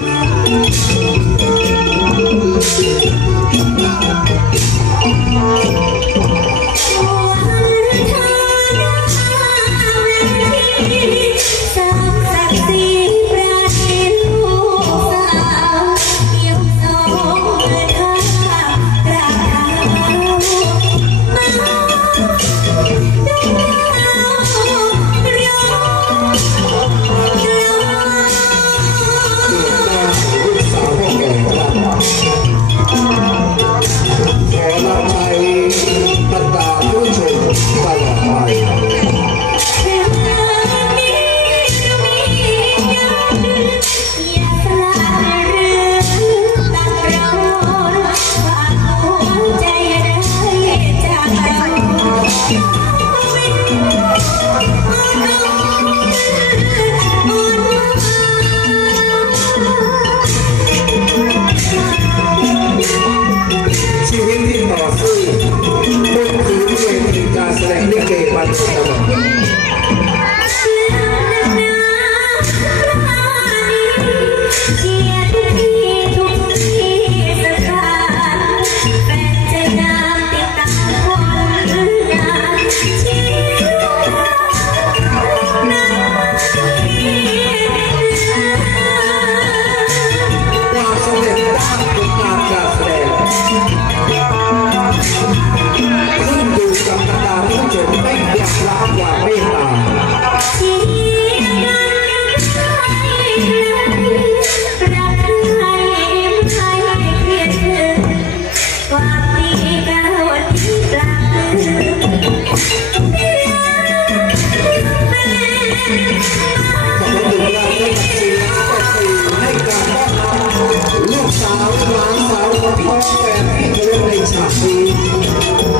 Música ลูกสาวหลานสาวของพ่อแฟนที่เล่นในฉากนี้